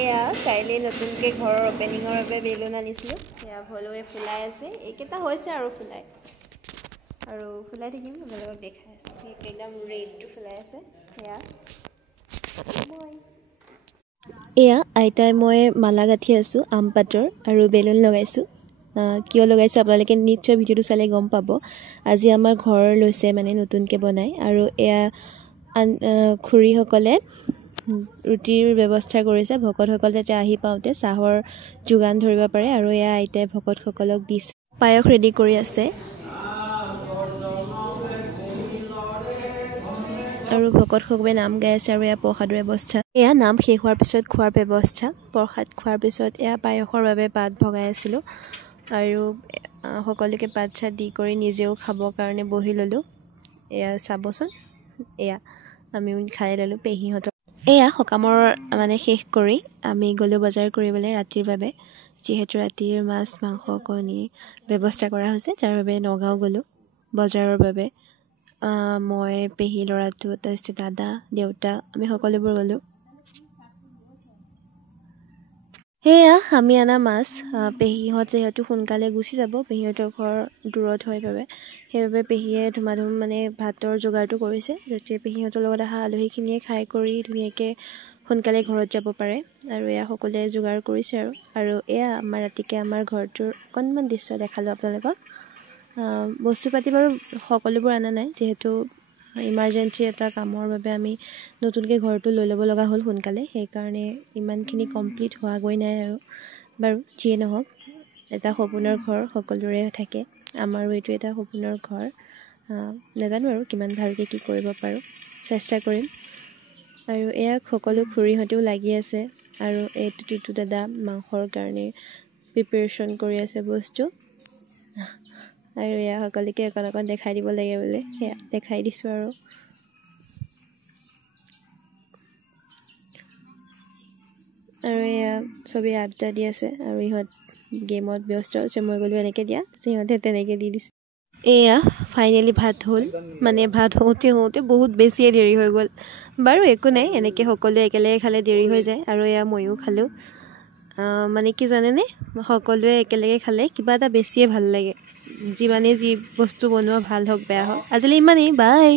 এয়া কাইলৈ নতুনকৈ ঘৰৰ অপেনিঙৰ বাবে বেলুন আনিছিলোঁ। এয়া ভলুৱে ফুলাই আছে, এইকেইটা হৈছে আৰু ফুলাই থাকিম। আপোনালোকক দেখাই আছোঁ, একদম ৰেডটো ফুলাই আছে। এয়া আইতাই মই মালা গাঁঠি আছোঁ আম পাতৰ আৰু বেলুন লগাইছোঁ। কিয় লগাইছোঁ আপোনালোকে নিশ্চয় ভিডিঅ'টো চালে গম পাব। আজি আমাৰ ঘৰ লৈছে মানে নতুনকৈ বনাই, আৰু এয়া খুৰীসকলে ৰুটিৰ ব্যৱস্থা কৰিছে। ভকতসকল যাতে আহি পাওঁতে চাহৰ যোগান ধৰিব পাৰে, আৰু এয়া আইতাই ভকতসকলক দিছে। পায়স ৰেডি কৰি আছে আৰু ভকতসকলে নাম গাই আছে, আৰু এয়া প্ৰসাদৰ ব্যৱস্থা। এয়া নাম শেষ হোৱাৰ পিছত খোৱাৰ ব্যৱস্থা। প্ৰসাদ খোৱাৰ পিছত এয়া পায়সৰ বাবে পাত ভগাই আছিলোঁ, আৰু সকলোকে পাত চাত দি কৰি নিজেও খাবৰ কাৰণে বহি ল'লোঁ। এয়া চাবচোন, এয়া আমিও খাই ল'লোঁ পেহীহঁতৰ। এয়া সকামৰ মানে শেষ কৰি আমি গ'লোঁ বজাৰ কৰিবলৈ ৰাতিৰ বাবে, যিহেতু ৰাতিৰ মাছ মাংস কণীৰ ব্যৱস্থা কৰা হৈছে। তাৰ বাবে নগাঁও গ'লোঁ বজাৰৰ বাবে। মই পেহী ল'ৰাটো, তাৰপিছত দাদা দেউতা আমি সকলোবোৰ গ'লোঁ। সেয়া আমি অনা মাছ, পেহীহঁত যিহেতু সোনকালে গুচি যাব, পেহীহঁতৰ ঘৰ দূৰত হয় বাবে, সেইবাবে পেহীয়ে ধুমাধুম মানে ভাতৰ যোগাৰটো কৰিছে, যাতে পেহীহঁতৰ লগত অহা আলহীখিনিয়ে খাই কৰি ধুনীয়াকৈ সোনকালে ঘৰত যাব পাৰে। আৰু এয়া সকলোৱে যোগাৰ কৰিছে। আৰু এয়া আমাৰ ৰাতিকৈ আমাৰ ঘৰটোৰ অকণমান দৃশ্য দেখালোঁ আপোনালোকক। বস্তু পাতি বাৰু সকলোবোৰ অনা নাই, যিহেতু ইমাৰ্জেঞ্চি এটা কামৰ বাবে আমি নতুনকৈ ঘৰটো লৈ ল'ব লগা হ'ল সোনকালে, সেইকাৰণে ইমানখিনি কমপ্লিট হোৱাগৈ নাই। আৰু বাৰু যিয়ে নহওক, এটা সপোনৰ ঘৰ সকলোৰে থাকে, আমাৰো এইটো এটা সপোনৰ ঘৰ। নাজানো আৰু কিমান ভালকৈ কি কৰিব পাৰোঁ, চেষ্টা কৰিম। আৰু এয়া সকলো খুৰীহঁতেও লাগি আছে, আৰু এইটো টিটু দাদা মাংসৰ কাৰণে প্ৰিপেৰেশ্যন কৰি আছে বস্তু। আৰু এয়া সকলোকে অকণ অকণ দেখাই দিব লাগে বোলে, সেয়া দেখাই দিছোঁ। আৰু এয়া চবেই আড্ডা দি আছে, আৰু ইহঁত গেমত ব্যস্ত হৈছে। মই গ'লোঁ এনেকৈ দিয়া, সিহঁতে তেনেকৈ দি দিছে। এয়া ফাইনেলি ভাত হ'ল, মানে ভাত হওঁতে বহুত বেছিয়ে দেৰি হৈ গ'ল। বাৰু একো নাই, এনেকৈ সকলোৱে একেলগে খালে দেৰি হৈ যায়। আৰু এয়া ময়ো খালোঁ। মানে কি জানেনে, সকলোৱে একেলগে খালে কিবা এটা বেছিয়ে ভাল লাগে, যিমানেই যি বস্তু বনোৱা ভাল হওক বেয়া হওক। আজিলৈ ইমানেই, বাই।